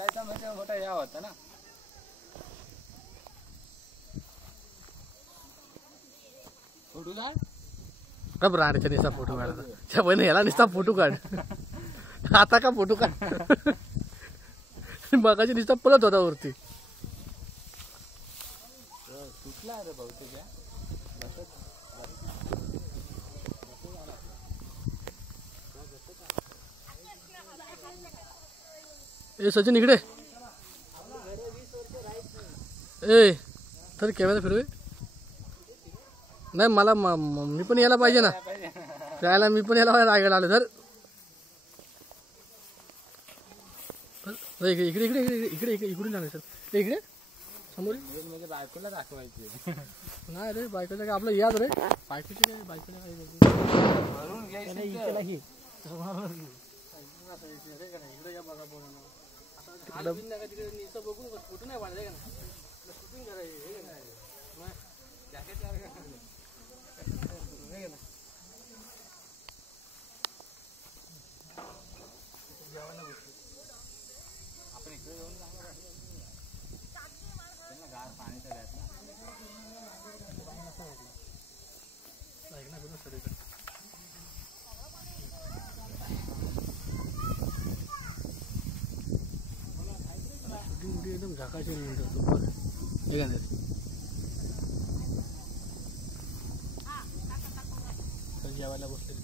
मोठा या होता ना फोटो काढ कब राहण्याच्या निस्ता फोटो काढायचा त्या बहिणी याला निस्ता फोटो काढ आता का फोटो काढ मगाची निस्ता पळत होता वरती तुटला रे बहुतेक ए सचिन इकडे ए तर कॅमेरा फिरवे नाही मला मी पण यायला पाहिजे ना त्याला मी पण यायला रायगड आलो तर इकडे इकडे इकडे इकडे इकडे इकडून आले सर इकडे समोर म्हणजे बायकोला दाखवायची नाही रे बायकोचं काय आपलं याद रे बायकोची काय बायकोला इकडे या बघा तिकडे नुसतं बघून फोटो नाही वाढले का ना शूटिंग करायची जॅकेट आपण इकडे जाऊन गार पाणीचा घ्यायचा एकदम झाकाचे जेवायला बसले